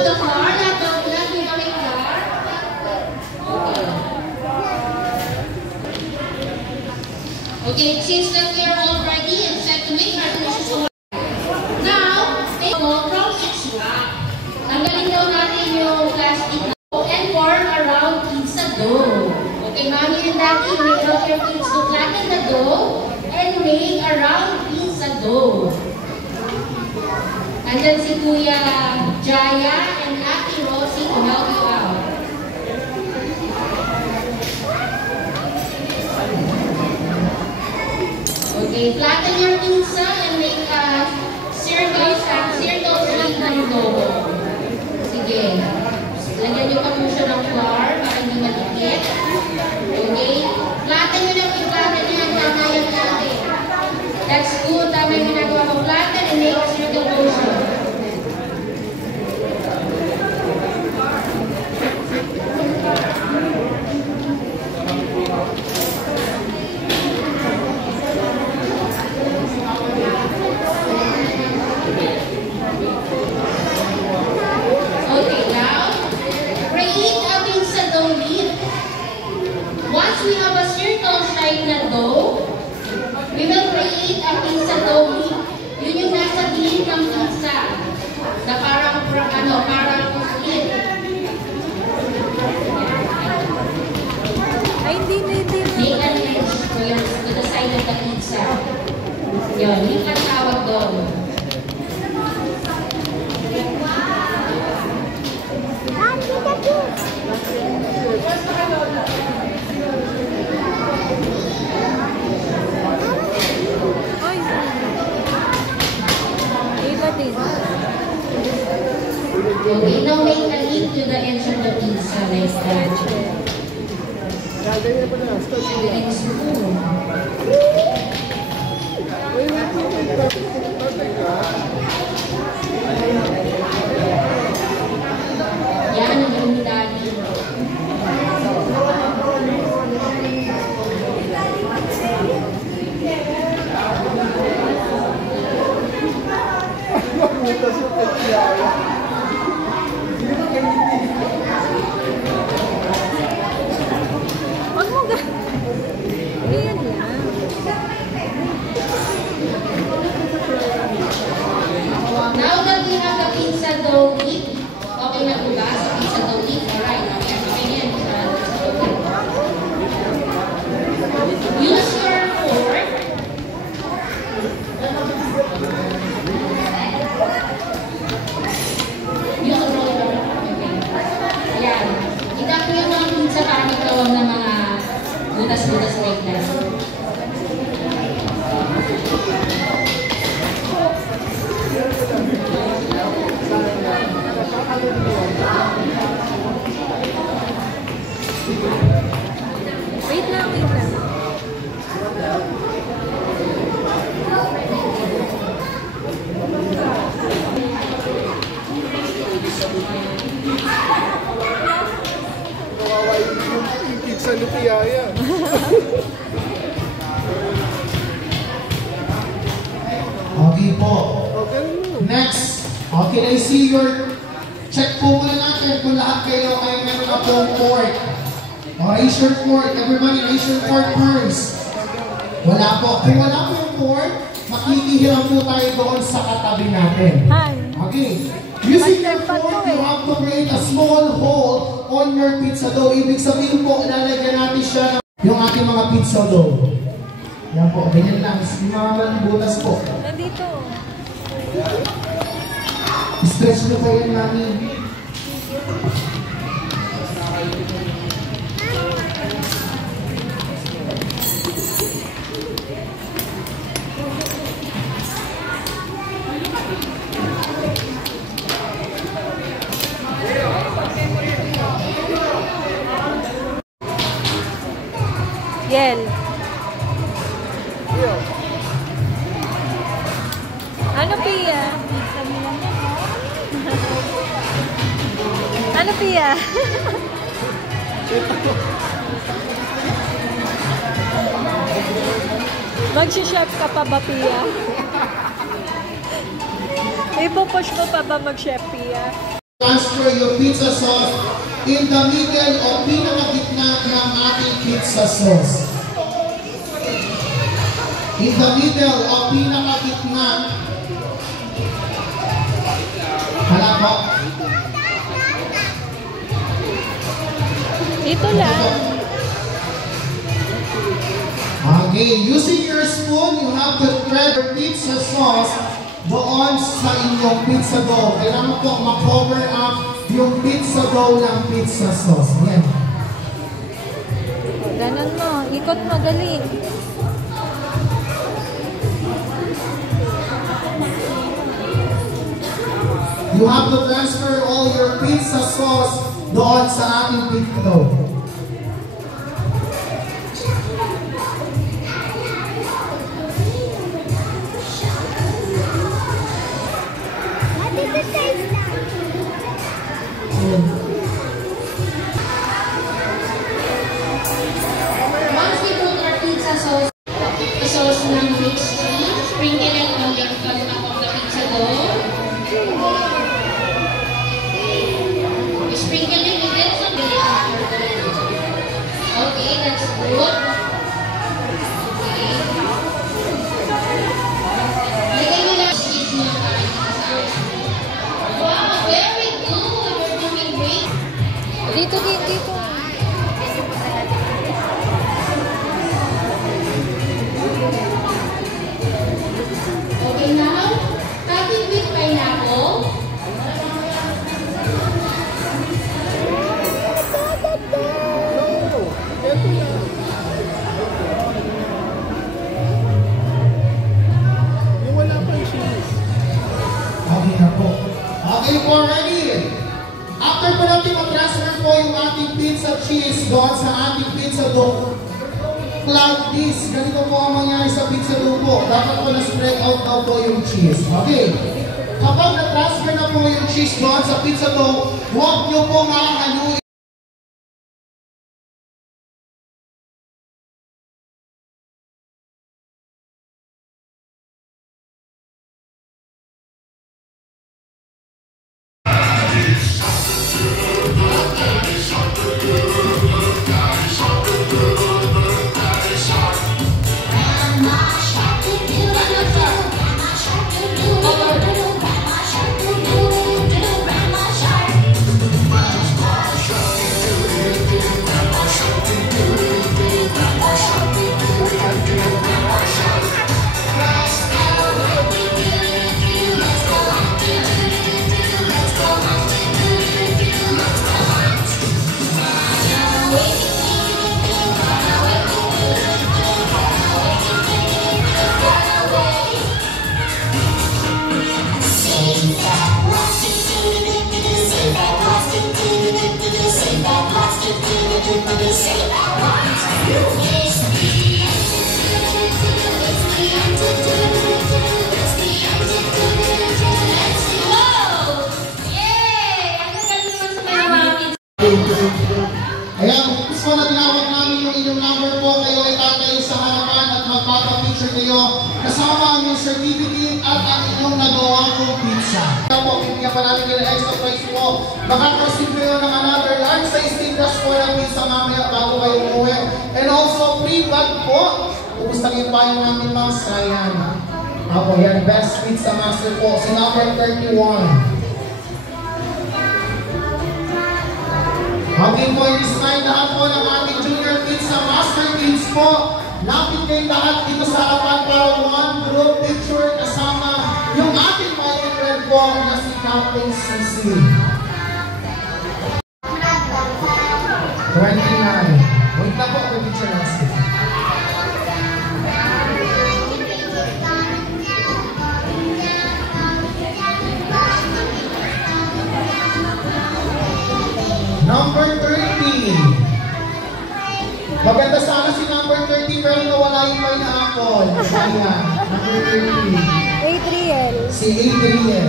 have the flour? Let me make flour. Okay, it seems that we are all ready and set to make our delicious. Now, take from each wrap. Tanggalin daw natin yung plastic and form around pizza dough. Okay, mommy and daddy, you may help your kids to flatten the dough and make around pizza dough. Nandyan si Kuya Jaya and Ate Rosie to help you out. Okay, flatten your pizza and make a circle shape ng dough. Sige. Lagyan nyo pa po siya ng flour para hindi matikit. Okay? Flatten nyo lang, i-flatten nyo yan. Tama yan natin. That's good. Tama yung ginagawa ko. Flatten and make a circle motion. Once we have a circle shape na dough, we will create a pizza dough leaf. Yun yung nasa gilid ng pizza. Na parang split. Ay, hindi. Make an edge to the side of the pizza. Yun, yung tawag doon. Okay, now make a link to the edge of the pizza like that. And spoon. Yan ang yung daddy. Now that we have the pizza dough leaf, okay na po ba sa pizza dough leaf? Alright, okay yan sa use your fork. Use a roller. Okay. Ayan. Itap nyo yung mga pizza para magkawang ng mga butas-butas like that. Wait lang. Kawawa yung pizza ni Tiyaya. Okay po. Next. Okay, I see your check po muna natin kung lahat kayo ay meron na pong fork. Raise your fork. Everybody, raise your fork first. Wala po. Kung wala po yung fork, makikihiram po tayo doon sa katabi natin. Hi. Okay. Using your fork, you have to create a small hole on your pizza dough. Ibig sabihin po, lalagyan natin siya ng yung ating mga pizza dough. Yan po, ganyan lang. Yung mga butas po. Nandito. Stretch nyo pa yan, mami. Yel. Ano, Pia? Ano, Pia? Mag-chef ka pa ba, Pia? Ipo-push mo pa ba mag-chef, Pia? Transfer yung pizza sauce in the middle o pinakagitna ng ating pizza sauce. In the middle o pinakagitna. Hala po. Dito lang. Okay, using your spoon, you have to spread your pizza sauce doon sa inyong pizza dough. Kailangan po ma-cover up yung pizza dough ng pizza sauce. Yan. Ganon mo. Ikot mo, dali. You have to transfer all your pizza sauce doon sa ating pizza dough. Once we put our pizza sauce, the sauce ng mixed cheese, sprinkle it on the top of the pizza dough. Sprinkle it with it some Okay, that's good. Okay. Lagay mo lang cheese mo para ikasama. Wow, very good. You're doing great. Dito, dito. Okay, now, cutting with pineapple. Yung wala pa yung cheese. Okay na po. Okay po, ready? After po natin mag-transfer po yung ating pizza cheese doon sa ating pizza dough, like this, ganito po ang mangyari sa pizza dough po. Dapat po na-spread out daw po yung cheese. Okay. Kapag na-transfer na po yung cheese doon sa pizza dough, huwag nyo po mahahaluin. Ayan, gusto na tinawag namin yung inyong number po. Kayo ay tatayo sa harapan at magpapapicture kayo kasama ang inyong certificate at ang inyong nagawa kong pizza. Kaya po, bibigyan pa namin yung extra price po. Makaka-receive kayo ng another large size tindas po ng pizza mamaya bago kayo umuwi. And also, free bag po. Upustangin pa yung namin mga sayan. Ako, yan, best pizza master po. Si number 31. Okay po, i-design lahat po ng ating Junior Pizza Master Kids po. Lapit kayo lahat dito sa harapan para one group picture kasama yung ating mighty friend po na si Captain Sisi. 29. Wait na po, picture na si. Number 30. Maganda sana si number 30 pero nawala yung pineapple. Sayang. Number 30. Adriel. Si Adriel.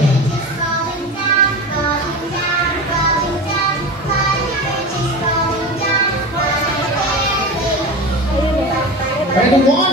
And one